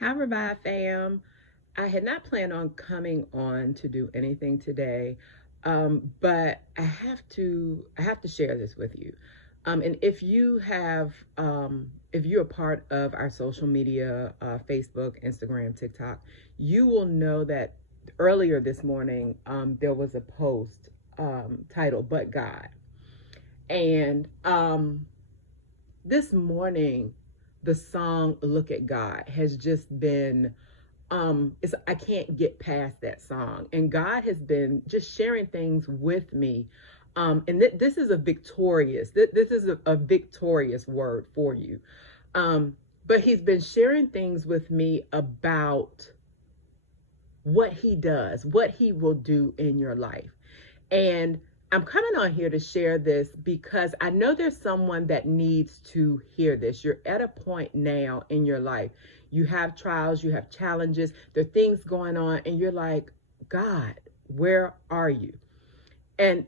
Hi, Revive fam. I had not planned on coming on to do anything today, but I have to share this with you. And if you're a part of our social media, Facebook, Instagram, TikTok, you will know that earlier this morning there was a post titled "But God," and this morning the song "Look at God" has just been I can't get past that song, and God has been just sharing things with me. And this is this is a victorious word for you. But he's been sharing things with me about what he does, what he will do in your life. And I'm coming on here to share this because I know there's someone that needs to hear this. You're at a point now in your life. You have trials, you have challenges, there are things going on, and you're like, God, where are you? And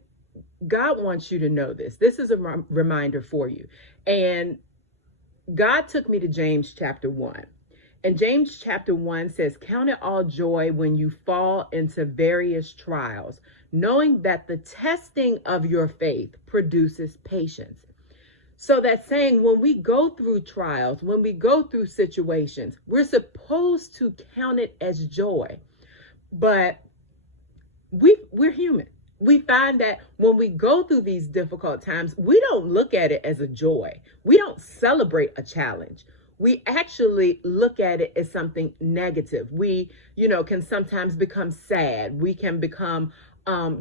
God wants you to know this. This is a reminder for you. And God took me to James chapter 1. And James chapter 1 says, "Count it all joy when you fall into various trials, knowing that the testing of your faith produces patience." So that's saying when we go through trials, when we go through situations, we're supposed to count it as joy. But we're human. We find that when we go through these difficult times, we don't look at it as a joy. We don't celebrate a challenge. We actually look at it as something negative. We, can sometimes become sad. We can become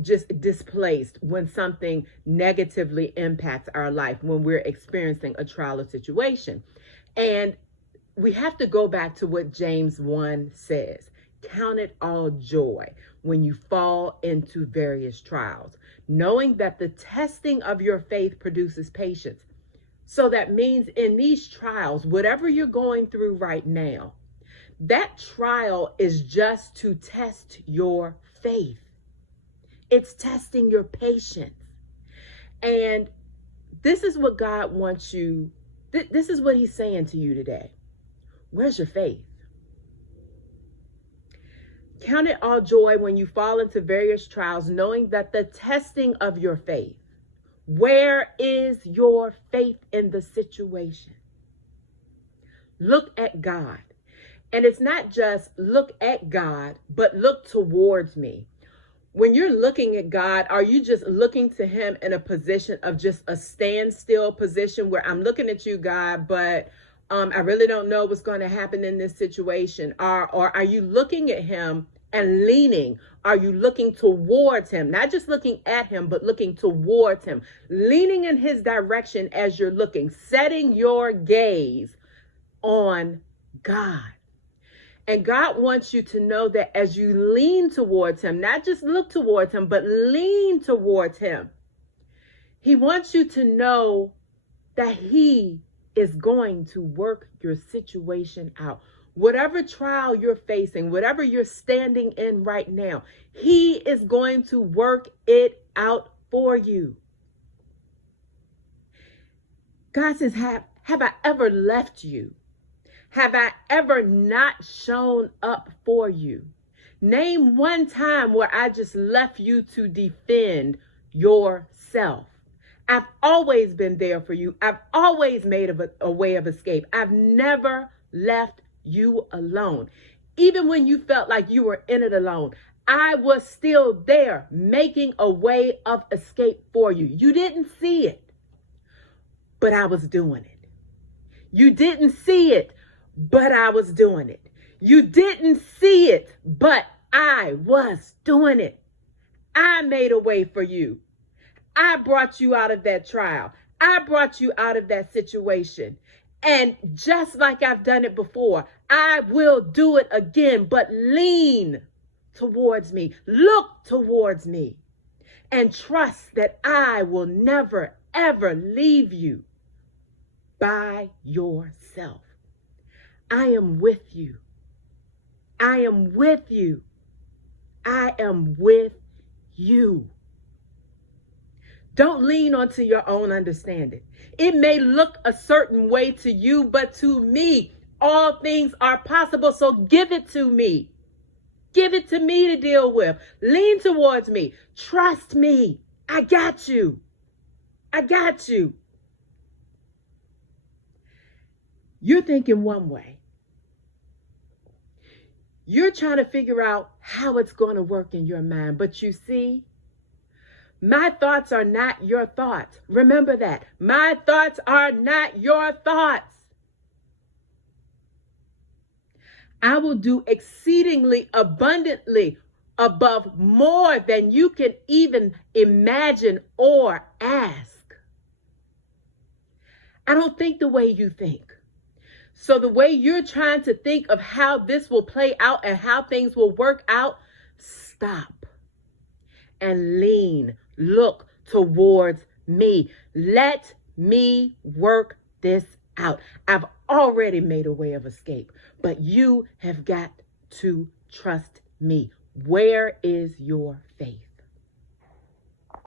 just displaced when something negatively impacts our life, when we're experiencing a trial or situation. And we have to go back to what James 1 says. Count it all joy when you fall into various trials, knowing that the testing of your faith produces patience. So that means in these trials, whatever you're going through right now, that trial is just to test your faith. It's testing your patience. And this is what God wants you, this is what he's saying to you today. Where's your faith? Count it all joy when you fall into various trials, knowing that the testing of your faith. Where is your faith in the situation? Look at God. And it's not just look at God, but look towards me. When you're looking at God, are you just looking to him in a position of just a standstill position where I'm looking at you, God, but I really don't know what's going to happen in this situation? Or are you looking at him and leaning? Are you looking towards him? Not just looking at him, but looking towards him, leaning in his direction as you're looking, setting your gaze on God. And God wants you to know that as you lean towards him, not just look towards him, but lean towards him, he wants you to know that he is going to work your situation out. Whatever trial you're facing, whatever you're standing in right now, he is going to work it out for you. God says, have I ever left you? Have I ever not shown up for you? Name one time where I just left you to defend yourself. I've always been there for you. I've always made a way of escape. I've never left you alone. Even when you felt like you were in it alone, I was still there making a way of escape for you. You didn't see it, but I was doing it. You didn't see it, but I was doing it. You didn't see it, but I was doing it. I made a way for you. I brought you out of that trial. I brought you out of that situation. And just like I've done it before, I will do it again, but lean towards me. Look towards me and trust that I will never, ever leave you by yourself. I am with you. I am with you. I am with you. Don't lean onto your own understanding. It may look a certain way to you, but to me, all things are possible. So give it to me. Give it to me to deal with. Lean towards me. Trust me. I got you. I got you. You're thinking one way. You're trying to figure out how it's going to work in your mind. But you see, my thoughts are not your thoughts. Remember that. My thoughts are not your thoughts. I will do exceedingly abundantly above more than you can even imagine or ask. I don't think the way you think. So the way you're trying to think of how this will play out and how things will work out, stop and lean. Look towards me. Let me work this out. I've already made a way of escape, but you have got to trust me. Where is your faith?